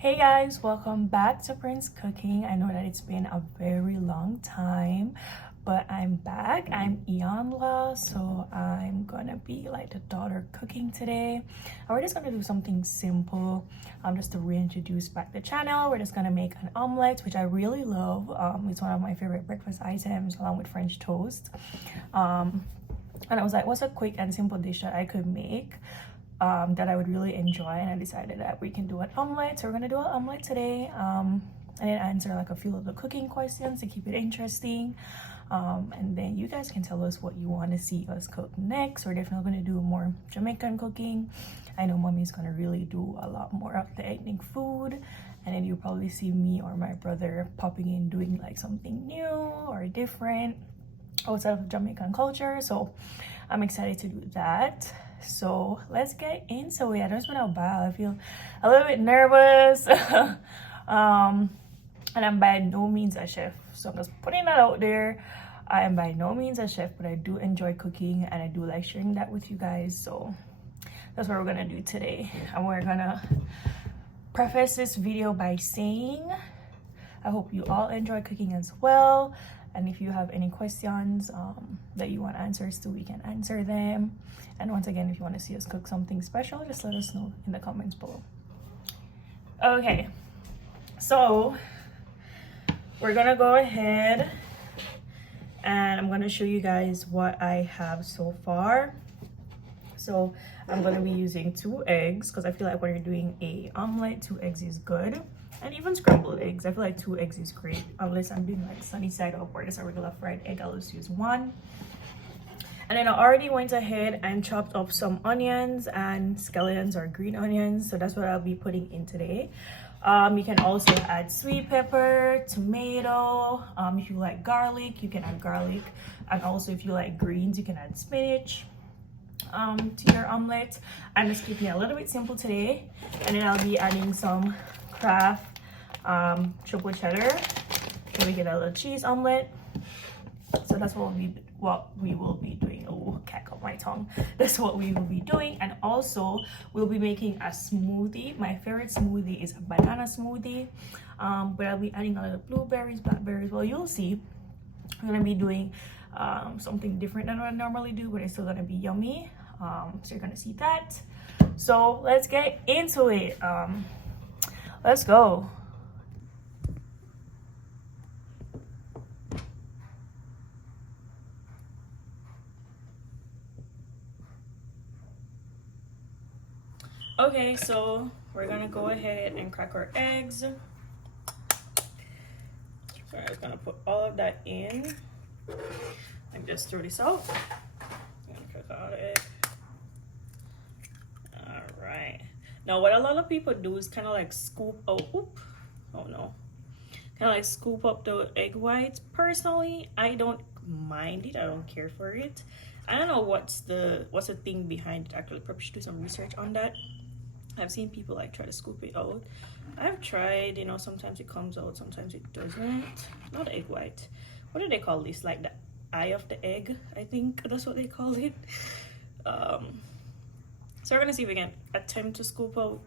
Hey guys, welcome back to Prince Cooking. I know that it's been a very long time, but I'm back. I'm Iyanla, so I'm gonna be like the daughter cooking today. And we're just gonna do something simple, just to reintroduce back the channel. We're just gonna make an omelette, which I really love. It's one of my favorite breakfast items, along with French toast. And I was like, what's a quick and simple dish that I could make that I would really enjoy, and I decided that we can do an omelette. So we're gonna do an omelette today, and then answer like a few of the cooking questions to keep it interesting, and then you guys can tell us what you want to see us cook next. We're definitely gonna do more Jamaican cooking. I know mommy's gonna really do a lot more of the ethnic food, and then you'll probably see me or my brother popping in doing like something new or different outside of Jamaican culture. So I'm excited to do that. So let's get into it. I just went out bad. I feel a little bit nervous. And I'm by no means a chef, so I'm just putting that out there. I am by no means a chef, but I do enjoy cooking and I do like sharing that with you guys. So that's what we're gonna do today. And we're gonna preface this video by saying I hope you all enjoy cooking as well. And if you have any questions that you want answers to, we can answer them. And once again, if you want to see us cook something special, just let us know in the comments below. Okay, so we're gonna go ahead and I'm gonna show you guys what I have so far. So I'm gonna be using 2 eggs because I feel like when you're doing a omelet, 2 eggs is good. And even scrambled eggs, I feel like 2 eggs is great, unless I'm doing like sunny side up or just a regular fried egg. I'll just use 1. And then I already went ahead and chopped up some onions and scallions or green onions, so that's what I'll be putting in today. You can also add sweet pepper, tomato. If you like garlic, you can add garlic, and also if you like greens, you can add spinach to your omelet. I'm just keeping it a little bit simple today, and then I'll be adding some Kraft triple cheddar to make it a little cheese omelet. So that's what we will be doing. Oh, can't cut my tongue. That's what we will be doing. And also we'll be making a smoothie. My favorite smoothie is a banana smoothie, but I'll be adding a little blueberries, blackberries. Well, you'll see. I'm gonna be doing something different than what I normally do, but it's still gonna be yummy. So you're gonna see that. So let's get into it. Let's go. Okay, so we're gonna go ahead and crack our eggs. So I'm just gonna put all of that in and just throw this out. I'm gonna crack out the egg. All right. Now, what a lot of people do is kind of like scoop out. Oh no. Kind of like scoop up the egg whites. Personally, I don't mind it. I don't care for it. I don't know what's the thing behind it. Actually, probably should do some research on that. I've seen people like try to scoop it out. I've tried, you know, sometimes it comes out, sometimes it doesn't. Not egg white. What do they call this? Like the eye of the egg, I think that's what they call it. So we're gonna see if we can attempt to scoop out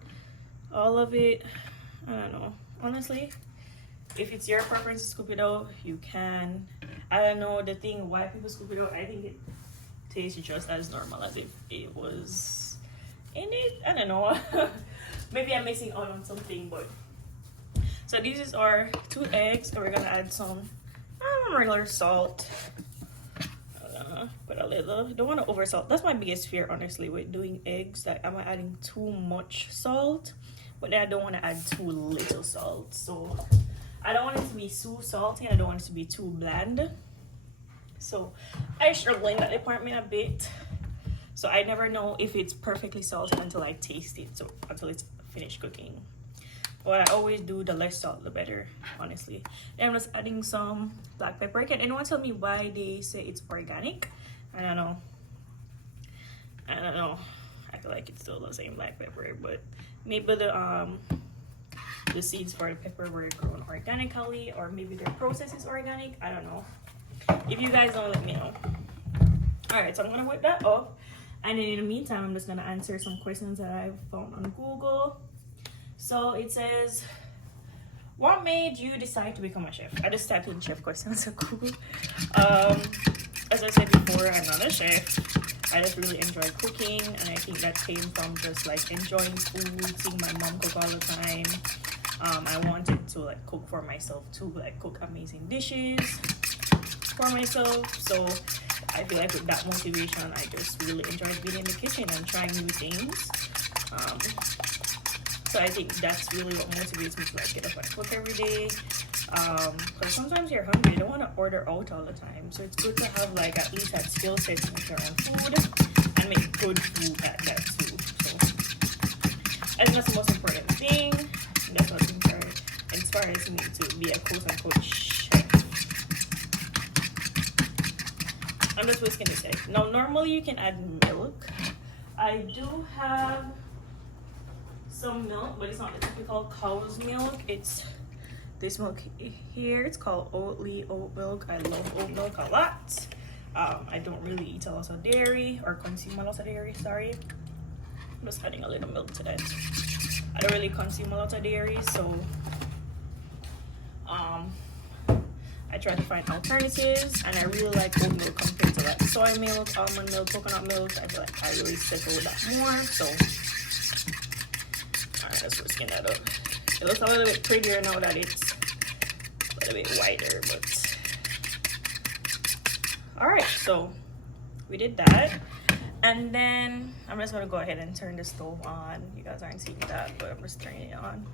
all of it. I don't know. Honestly, if it's your preference to scoop it out, you can. I don't know the thing why people scoop it out. I think it tastes just as normal as if it was in it. I don't know. Maybe I'm missing out on something, but so these is our 2 eggs, and we're gonna add some regular salt. Put a little. Don't want to over salt. That's my biggest fear, honestly, with doing eggs, that I'm adding too much salt, but then I don't want to add too little salt. So I don't want it to be too salty, and I don't want it to be too bland. So I struggle in that department a bit. So I never know if it's perfectly salted until I taste it, so until it's finished cooking. What I always do, the less salt the better, honestly. And I'm just adding some black pepper. Can anyone tell me why they say it's organic? I don't know. I feel like it's still the same black pepper, but maybe the seeds for the pepper were grown organically, or maybe their process is organic. I don't know. If you guys know, let me know. Alright, so I'm gonna whip that up. And then in the meantime, I'm just gonna answer some questions that I've found on Google. So it says, what made you decide to become a chef? I just typed in chef questions, so cool. As I said before, I'm not a chef. I just really enjoy cooking, and I think that came from just like enjoying food, seeing my mom cook all the time. I wanted to like cook for myself too, like cook amazing dishes for myself. So I feel like with that motivation, I just really enjoyed being in the kitchen and trying new things. So I think that's really what motivates me to like get up and cook every day. Because sometimes you're hungry, you don't want to order out all the time. So it's good to have like at least that skill set to make your own food and make good food at that too. So I think that's the most important thing. That's what inspires me to be a quote-unquote chef. I'm just whisking this egg. Now normally you can add milk. I do have some milk, but it's not the typical cow's milk. It's this milk here. It's called Oatly oat milk. I love oat milk a lot. I don't really eat a lot of dairy or consume a lot of dairy, sorry. I'm just adding a little milk to that. I don't really consume a lot of dairy, so I try to find alternatives, and I really like oat milk compared to like soy milk, almond milk, coconut milk. I feel like I really settle with that more. So alright, let's skin that up. It looks a little bit prettier now that it's a little bit whiter, but alright, so we did that. And then I'm just gonna go ahead and turn the stove on. You guys aren't seeing that, but I'm just turning it on.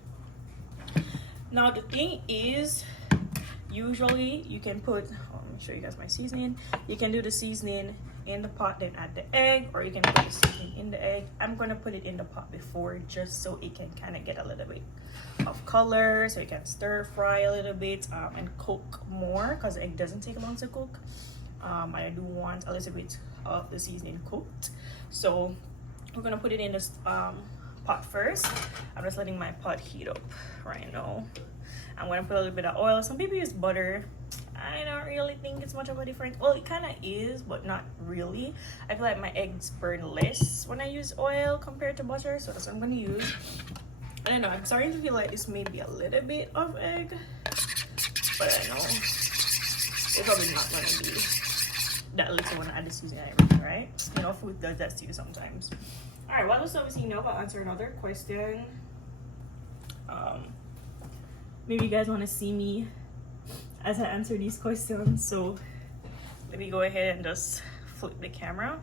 Now the thing is, usually you can put, let me show you guys my seasoning. You can do the seasoning in the pot, then add the egg, or you can put the seasoning in the egg. I'm gonna put it in the pot before, just so it can kind of get a little bit of color, so you can stir fry a little bit and cook more, because the egg doesn't take long to cook. I do want a little bit of the seasoning cooked, so we're gonna put it in this pot first. I'm just letting my pot heat up right now. I'm gonna put a little bit of oil. Some people use butter. I don't really think it's much of a difference. Well, it kind of is, but not really. I feel like my eggs burn less when I use oil compared to butter, so that's what I'm gonna use. I don't know, I'm starting to feel like this may be a little bit of egg, but I know it's probably not gonna be that little when I add the seasoning and everything, right? You know, food does that to you sometimes. All right, while we're seeing now, I'll answer another question. Maybe you guys want to see me as I answer these questions, so let me go ahead and just flip the camera.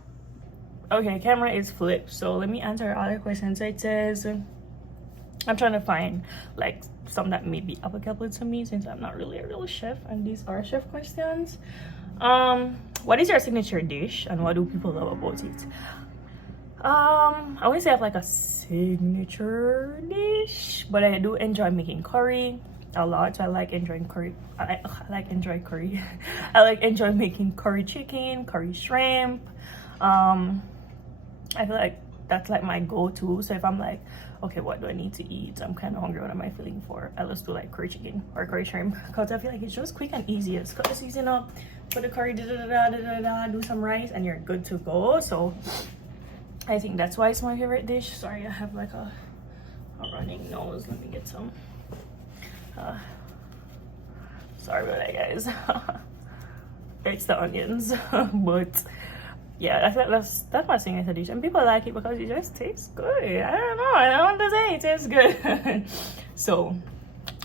Okay, camera is flipped, so let me answer other questions. It says, I'm trying to find like some that may be applicable to me, since I'm not really a real chef, and these are chef questions. What is your signature dish, and what do people love about it? I wouldn't say I have like a signature dish, but I do enjoy making curry a lot. So I like enjoying curry. I like enjoy curry. I like enjoy making curry chicken, curry shrimp. I feel like that's like my go-to. So if I'm like, okay, what do I need to eat? I'm kind of hungry. What am I feeling for? I just do like curry chicken or curry shrimp, because I feel like it's just quick and easy. Just cut the season up, put the curry, do some rice, and you're good to go. So I think that's why it's my favorite dish. Sorry, I have like a running nose. Let me get some. Sorry about that, guys. It's the onions. But yeah, I feel like that's my signature dish, and people like it because it just tastes good. I don't know. I don't want to say it tastes good. So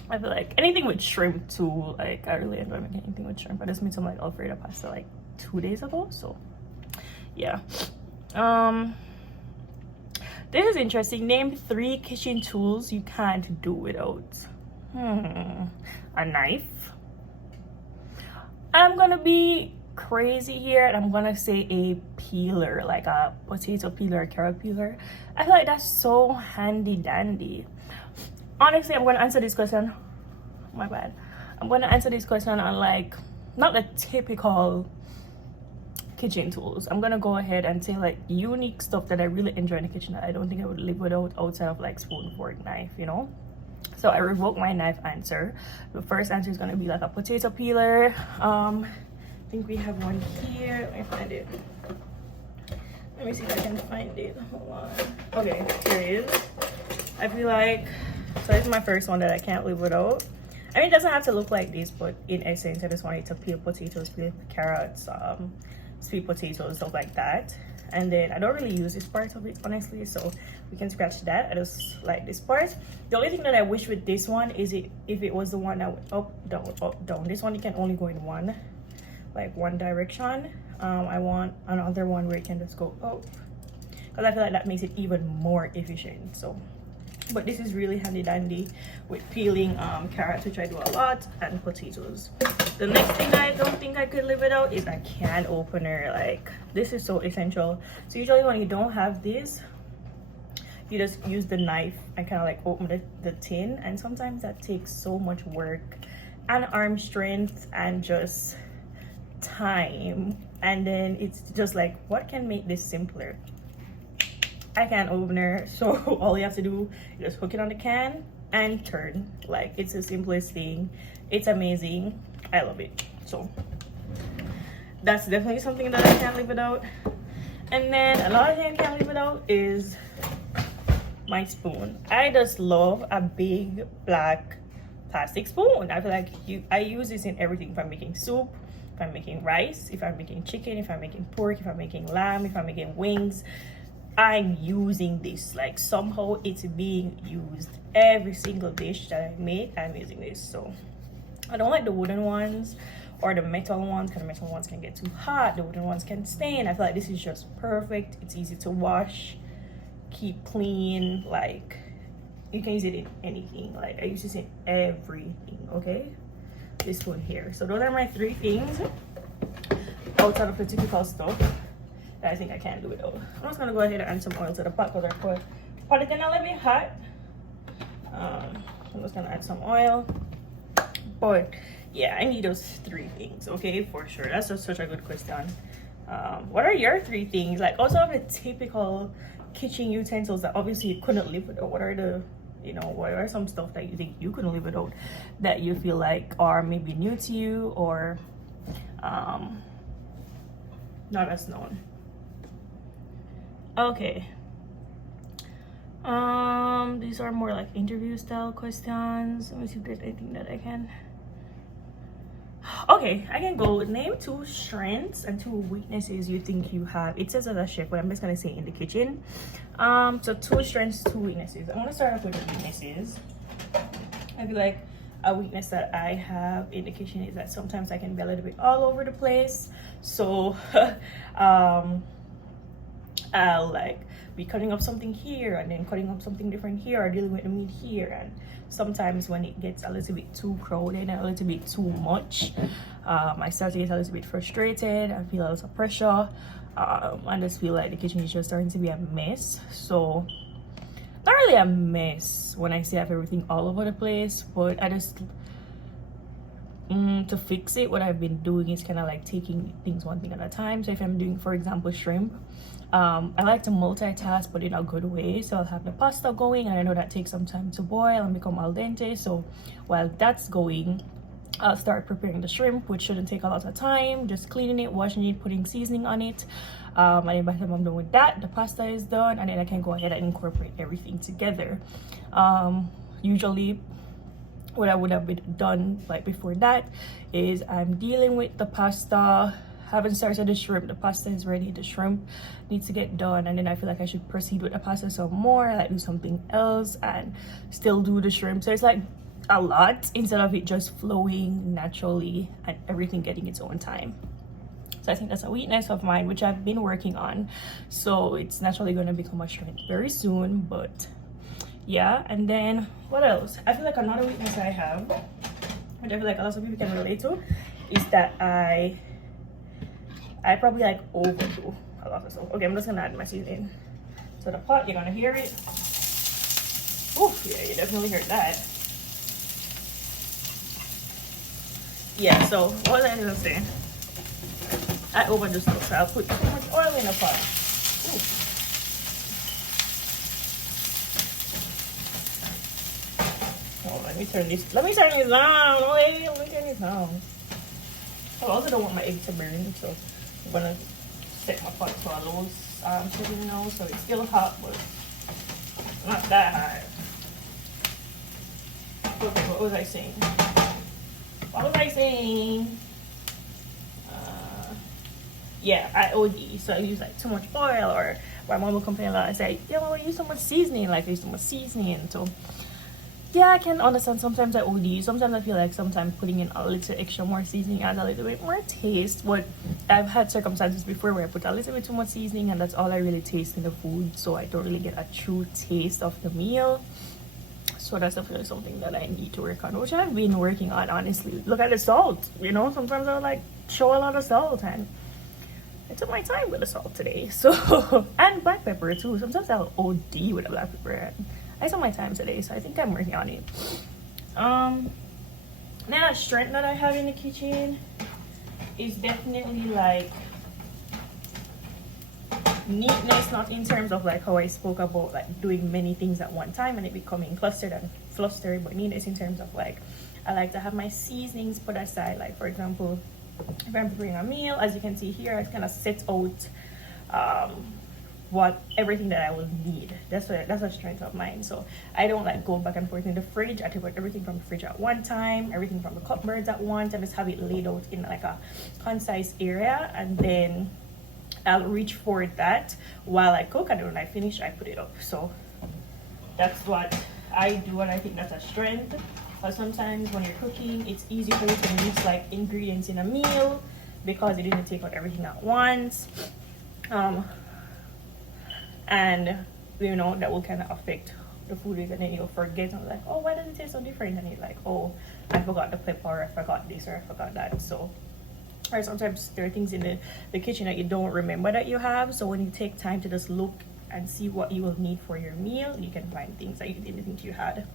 I feel like anything with shrimp too. Like I really enjoy making anything with shrimp. I just made some like Alfredo pasta like 2 days ago. So yeah. This is interesting. Name 3 kitchen tools you can't do without. A knife. I'm gonna be crazy here, and I'm gonna say a peeler, like a potato peeler, a carrot peeler. I feel like that's so handy dandy. Honestly, I'm gonna answer this question. My bad. I'm gonna answer this question on like not the typical kitchen tools. I'm gonna go ahead and say like unique stuff that I really enjoy in the kitchen that I don't think I would live without outside of like spoon, fork, knife, you know. So I revoke my knife answer. The first answer is gonna be like a potato peeler. I think we have one here. Let me find it. Let me see if I can find it. Hold on. Okay, here it is. I feel like So it's my first one that I can't live without. I mean, it doesn't have to look like this, but in essence, I just wanted to peel potatoes, peel carrots, sweet potatoes, stuff like that. And then I don't really use this part of it, honestly, so we can scratch that. I just like this part. The only thing that I wish with this one is if it was the one that went up, down, up, down. This one, you can only go in one direction. I want another one where you can just go up, because I feel like that makes it even more efficient. So, but this is really handy dandy with peeling carrots, which I do a lot, and potatoes. The next thing I don't think I could live without is a can opener. Like, this is so essential. So usually when you don't have this, you just use the knife and kind of like open the tin, and sometimes that takes so much work and arm strength and just time. And then it's just like, what can make this simpler? A can opener. So all you have to do is just hook it on the can and turn. Like, it's the simplest thing. It's amazing. I love it. So that's definitely something that I can't live without. And then another thing I can't live without is my spoon. I just love a big black plastic spoon. I feel like I use this in everything. If I'm making soup, if I'm making rice, if I'm making chicken, if I'm making pork, if I'm making lamb, if I'm making wings, I'm using this. Like, somehow it's being used. Every single dish that I make, I'm using this. So I don't like the wooden ones or the metal ones, because the metal ones can get too hot, the wooden ones can stain. I feel like this is just perfect. It's easy to wash, keep clean. Like, you can use it in anything. Like, I use this in everything. Okay, this spoon here. So those are my three things outside of the typical stuff that I think I can't do without. I'm just gonna go ahead and add some oil to the pot, because our pot is getting a little bit hot. I'm just gonna add some oil. But yeah, I need those three things, okay, for sure. That's just such a good question. What are your three things? Like, also of the typical kitchen utensils that obviously you couldn't live without. What are the, you know, what are some stuff that you think you couldn't live without, that you feel like are maybe new to you, or not as known? Okay, these are more like interview style questions. Let me see if there's anything that I can. Okay, I can go with name 2 strengths and 2 weaknesses you think you have. It says as a chef, but I'm just gonna say in the kitchen. So 2 strengths, 2 weaknesses. I'm gonna start off with the weaknesses. I feel like a weakness that I have in the kitchen is that sometimes I can be a little bit all over the place. So I'll like be cutting up something here and then cutting up something different here, or dealing with the meat here, and sometimes when it gets a little bit too crowded and a little bit too much, I start to get a little bit frustrated. I feel a lot of pressure. I just feel like the kitchen is just starting to be a mess. So not really a mess when I say I have everything all over the place, but I just to fix it, what I've been doing is kind of like taking things one thing at a time. So if I'm doing, for example, shrimp, I like to multitask, but in a good way. So I'll have the pasta going, and I know that takes some time to boil and become al dente. So while that's going, I'll start preparing the shrimp, which shouldn't take a lot of time. Just cleaning it, washing it, putting seasoning on it, and then by the time I'm done with that, the pasta is done, and then I can go ahead and incorporate everything together. Usually what I would have been done like before that is I'm dealing with the pasta, haven't started the shrimp, the pasta is ready, the shrimp needs to get done, and then I feel like I should proceed with the pasta some more, like do something else and still do the shrimp. So it's like a lot instead of it just flowing naturally and everything getting its own time. So I think that's a weakness of mine, which I've been working on, so it's naturally going to become a strength very soon. But yeah, and then what else? I feel like another weakness I have, which I feel like a lot of people can relate to, is that I probably like overdo a lot of stuff. Okay, I'm just gonna add my seasoning to the pot. You're gonna hear it. Oh yeah, you definitely heard that. Yeah, so what I was saying, I overdo stuff, so I'll put too much oil in the pot. Ooh. Let me turn this down. Wait, let me turn this down. I also don't want my egg to burn, so I'm gonna set my pot to a low setting now, so it's still hot, but not that hot. Okay, what was I saying? What was I saying? Yeah, I OD. So I use like too much oil, or my mom will complain a lot and say, yeah, well, I use so much seasoning. Like, I use too much seasoning. So yeah, I can understand. Sometimes I OD. Sometimes I feel like sometimes putting in a little extra more seasoning adds a little bit more taste. But I've had circumstances before where I put a little bit too much seasoning, and that's all I really taste in the food. So I don't really get a true taste of the meal. So that's definitely something that I need to work on, which I've been working on, honestly. Look at the salt. You know, sometimes I'll like show a lot of salt, and I took my time with the salt today. So, and black pepper too. Sometimes I'll OD with the black pepper. And I took my time today, so I think I'm working on it. Now a strength that I have in the kitchen is definitely like neatness, not in terms of like how I spoke about like doing many things at one time and it becoming clustered and flustered, but neatness in terms of like I like to have my seasonings put aside. Like, for example, if I'm preparing a meal, as you can see here, I kind of set out what everything that I will need. That's a strength of mine. So I don't like go back and forth in the fridge. I take out everything from the fridge at one time, everything from the cupboards at once, and just have it laid out in like a concise area, and then I'll reach for that while I cook, and then when I finish, I put it up. So that's what I do, and I think that's a strength. But sometimes when you're cooking, it's easy for you to mix like ingredients in a meal because you didn't take out everything at once. And you know, that will kind of affect the food, and then you'll forget, and like, oh, why does it taste so different? And you're like, oh, I forgot the pepper, or I forgot this, or I forgot that. So, or sometimes there are things in the kitchen that you don't remember that you have. So when you take time to just look and see what you will need for your meal, you can find things that you didn't think you had.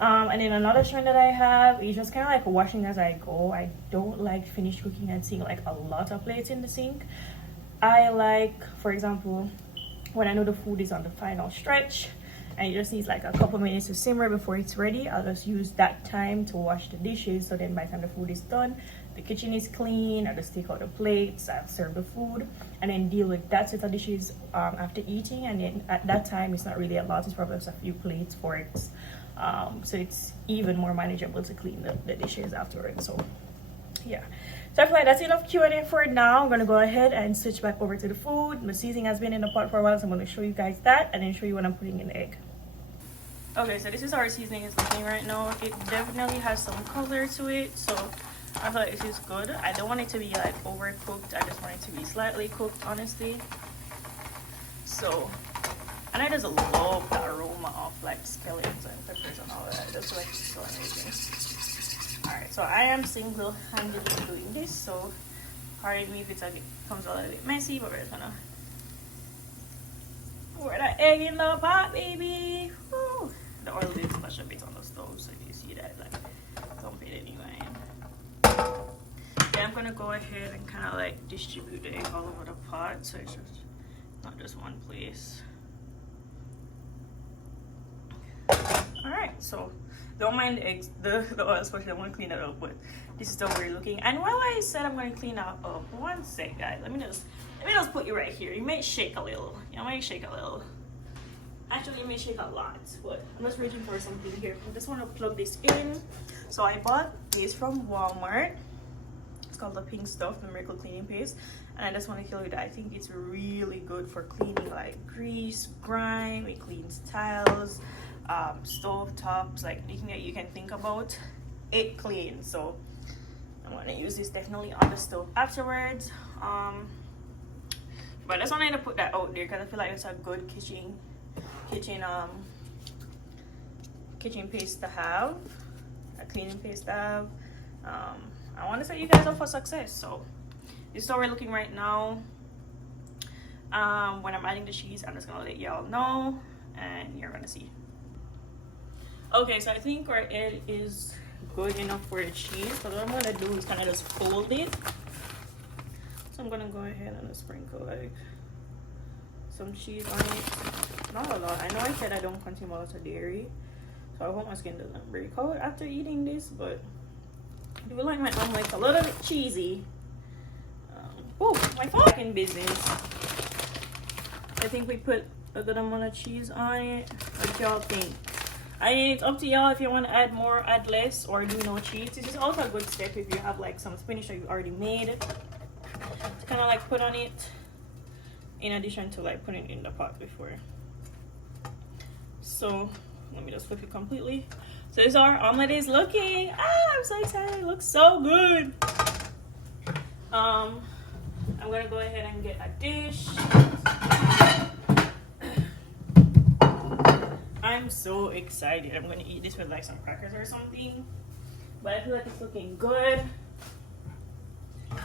And then another trend that I have is just kind of like washing as I go. I don't like finish cooking and seeing like a lot of plates in the sink. I like, for example, when I know the food is on the final stretch and it just needs like a couple minutes to simmer before it's ready, I'll just use that time to wash the dishes. So then by the time the food is done, the kitchen is clean. I'll just take out the plates, I'll serve the food, and then deal with that set of dishes after eating. And then at that time, it's not really a lot. It's probably just a few plates, forks. So it's even more manageable to clean the dishes afterwards. So yeah, so I feel like that's enough Q&A for now. I'm gonna go ahead and switch back over to the food. The seasoning has been in the pot for a while, so I'm gonna show you guys that and then show you what I'm putting in the egg. Okay, so this is how our seasoning is looking right now. It definitely has some color to it, so I feel like this is good. I don't want it to be like overcooked. I just want it to be slightly cooked, honestly. So, and I just love the aroma of like scallions and peppers and all that. That's like so amazing. Alright, so I am single-handedly doing this, so pardon me if it comes a little bit messy, but we're just gonna pour that egg in the pot, baby. Woo. The oil did splash a bit on the stove, so if you see that, like, dump it anyway. Then I'm gonna go ahead and kind of like distribute the egg all over the pot, so it's just not just one place. All right, so don't mind the eggs, the oil splash. I want to clean it up, but this is still weird looking. And while I said I'm going to clean that up, one sec, guys. Let me just put you right here. You may shake a little. You may shake a little. Actually, you may shake a lot, but I'm just reaching for something here. I just want to plug this in. So I bought this from Walmart. It's called the Pink Stuff, the Miracle Cleaning Paste. And I just want to tell you that I think it's really good for cleaning like grease, grime. It cleans tiles, stove tops, like anything that you can think about, it cleans. So I'm going to use this definitely on the stove afterwards. But I just wanted to put that out there because I feel like it's a good kitchen paste to have, a cleaning paste to have. I want to set you guys up for success. So this is how we're looking right now. When I'm adding the cheese, I'm just gonna let y'all know and you're gonna see. Okay, so I think our egg is good enough for the cheese. So what I'm gonna do is kind of just fold it. So I'm gonna go ahead and sprinkle like some cheese on it. Not a lot. I know I said I don't consume a lot of dairy, so I hope my skin doesn't break out after eating this, but I do like my omelet a little bit cheesy. Oh, my fucking business. I think we put a good amount of cheese on it. What y'all think? And it's up to y'all if you want to add more, add less, or do no cheese. This is also a good step if you have like some spinach that you already made to kind of like put on it, in addition to like putting it in the pot before. So let me just flip it completely. So this is our omelet is looking. I'm so excited. It looks so good. I'm gonna go ahead and get a dish. I'm so excited. I'm gonna eat this with like some crackers or something, but I feel like it's looking good. I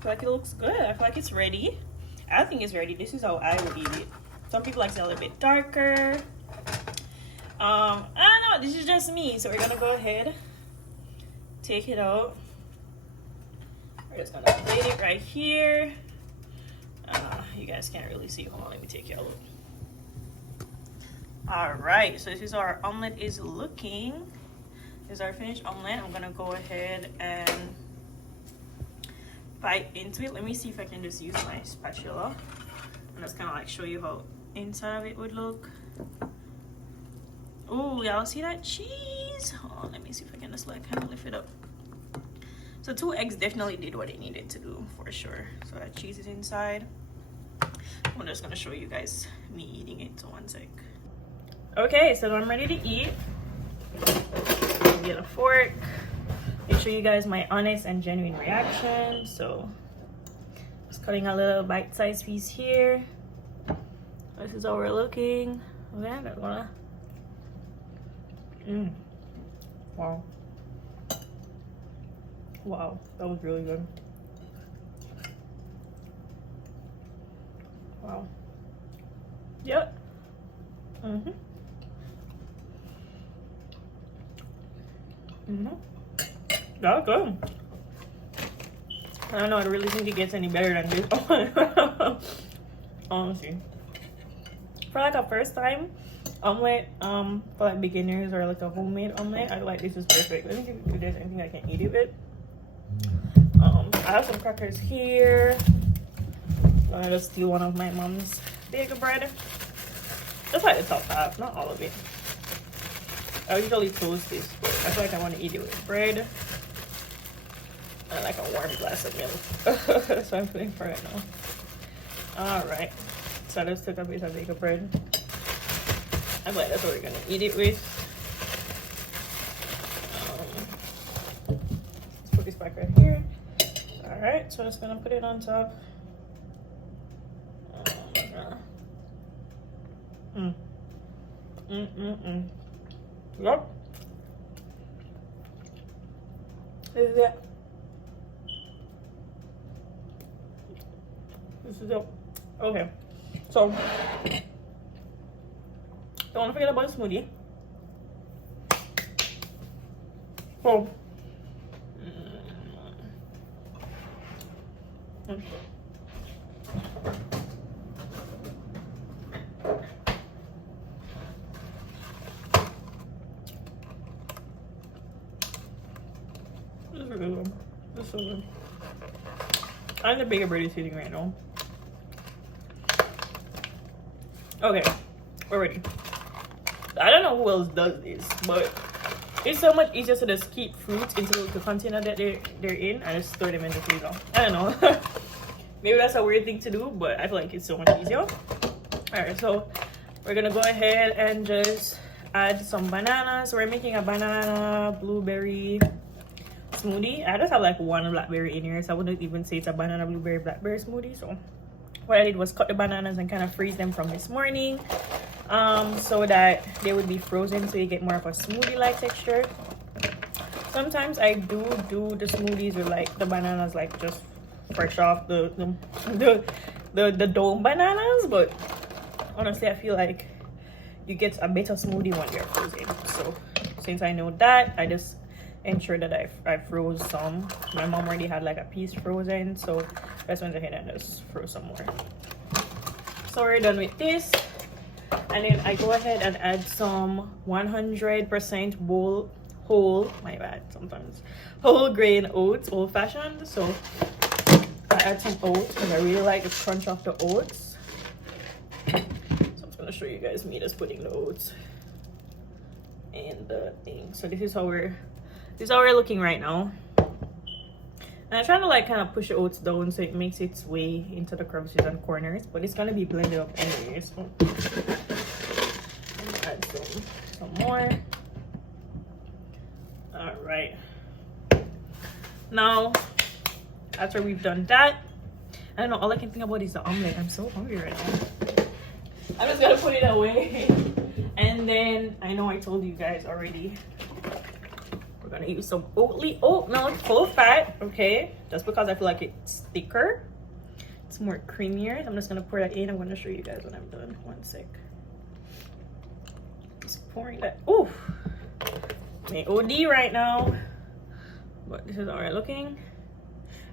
feel like it looks good. I feel like it's ready. I think it's ready. This is how I would eat it. Some people like it a little bit darker. I don't know. This is just me. So we're gonna go ahead, take it out. We're just gonna plate it right here. You guys can't really see. Hold on, let me take you out. All right, so this is our omelet is looking. This is our finished omelet. I'm gonna go ahead and bite into it. Let me see if I can just use my spatula and just kind of like show you how inside of it would look. Oh, y'all see that cheese? Oh, let me see if I can just like kind of lift it up. So 2 eggs definitely did what it needed to do for sure. So that cheese is inside. I'm just gonna show you guys me eating it. So 1 sec. Okay, so I'm ready to eat. Get a fork. Make sure you guys my honest and genuine reaction. So just cutting a little bite-sized piece here. This is how we're looking. Okay, I'm gonna. Wow. Wow, that was really good. Wow. Yep. That's good. I don't know, I really think it gets any better than this. Honestly. For like a first time omelet, for like beginners or like a homemade omelet, I feel like this is perfect. Let me see if there's anything I can eat it with. I have some crackers here. I'm gonna just steal one of my mom's bagel bread. Just like the top half, not all of it. I usually toast this, but I feel like I want to eat it with bread and like a warm glass of milk. So I'm putting for it now. All right, so I just took a piece of bagel bread. I'm like, that's what we're gonna eat it with. Let's put this back right here. All right, so I'm just gonna put it on top. Yep. This is it. This is it. Okay. So, don't want to forget about the smoothie. So, this is really good. This is so good. I'm the bigger bread is eating right now. Okay, we're ready. I don't know who else does this, but it's so much easier to just keep fruits into the container that they're in and just store them in the freezer. I don't know. Maybe that's a weird thing to do, but I feel like it's so much easier. All right, so we're gonna go ahead and just add some bananas. We're making a banana blueberry smoothie. I just have like 1 blackberry in here, so I wouldn't even say it's a banana blueberry blackberry smoothie. So what I did was cut the bananas and kind of freeze them from this morning, so that they would be frozen, so you get more of a smoothie like texture. Sometimes I do the smoothies with like the bananas like just fresh off the dome bananas, but honestly I feel like you get a better smoothie when they're frozen. So since I know that, I just ensure that I froze some. My mom already had like a piece frozen, so I just went ahead and just froze some more. So we're done with this, and then I go ahead and add some 100% whole grain oats, old fashioned. So I add some oats because I really like the crunch of the oats. So I'm just gonna show you guys me just putting the oats and the thing. So this is how we're looking right now. And I'm trying to like kind of push the oats down so it makes its way into the crevices and corners, but it's gonna be blended up anyway. So add some more. All right. Now, after we've done that, I don't know, all I can think about is the omelet. I'm so hungry right now. I'm just gonna put it away. And then, I know I told you guys already, we're gonna use some oat milk, full fat, okay? Just because I feel like it's thicker. It's more creamier. I'm just gonna pour that in. I'm gonna show you guys when I'm done. One sec. Just pouring that. Ooh, my OD right now. But this is alright looking.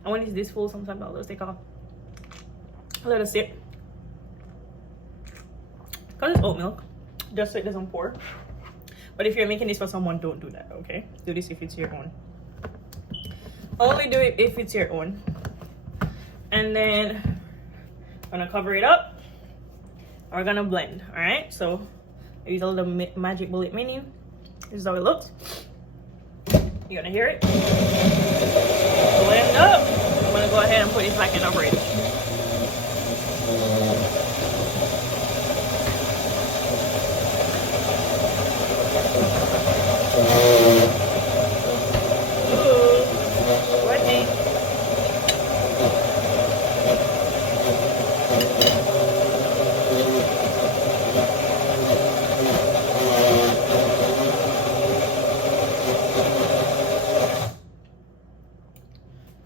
And when it's this full, sometimes I'll just take off a little sip. Because it's oat milk, just so it doesn't pour. But if you're making this for someone, don't do that, okay? Do this if it's your own. Only do it if it's your own. And then I'm gonna cover it up. And we're gonna blend, alright? So I use a little magic bullet menu. This is how it looks. You're gonna hear it. Blend up. I'm gonna go ahead and put it back in the fridge.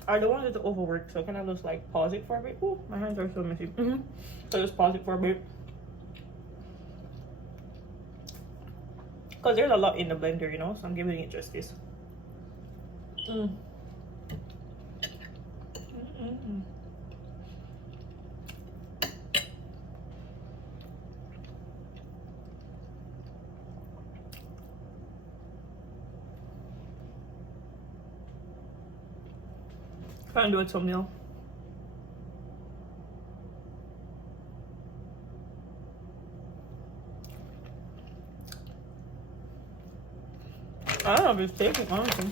I don't want it to overwork, so can I just like pause it for a bit? Ooh, my hands are so messy. So just pause it for a bit. Because there's a lot in the blender, you know, so I'm giving it justice. Trying to do a thumbnail. I don't know if it's tasting, honestly.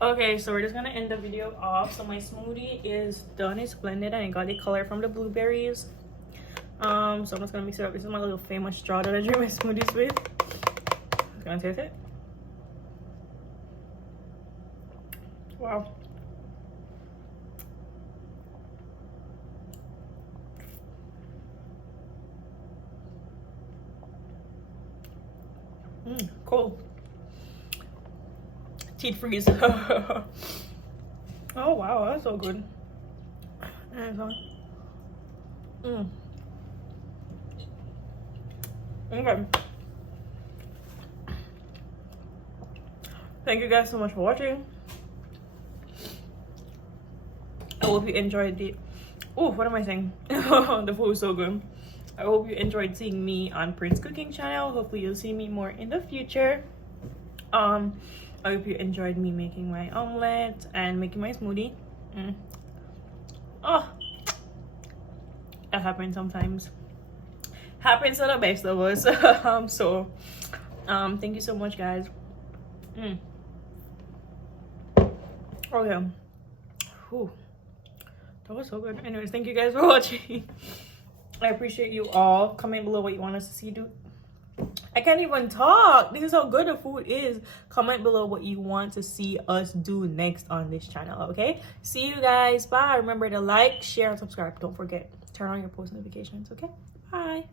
Okay, so we're just gonna end the video off. So my smoothie is done, it's blended, and I got the color from the blueberries. So I'm just gonna mix it up. This is my little famous straw that I drink my smoothies with. I'm gonna taste it. Wow. Cold. Teeth freeze. Oh wow, that's so good. Okay. Thank you guys so much for watching. I hope you enjoyed it. Oh, what am I saying? The food is so good. I hope you enjoyed seeing me on Prince Cooking channel. Hopefully you'll see me more in the future. I hope you enjoyed me making my omelette and making my smoothie. Oh, that happens sometimes. Happens to the best of us. Thank you so much, guys. Okay. Whew. That was so good. Anyways, thank you guys for watching. I appreciate you all. Comment below what you want us to see do. I can't even talk. This is how good the food is. Comment below what you want to see us do next on this channel, okay? See you guys. Bye. Remember to like, share, and subscribe. Don't forget. Turn on your post notifications, okay? Bye.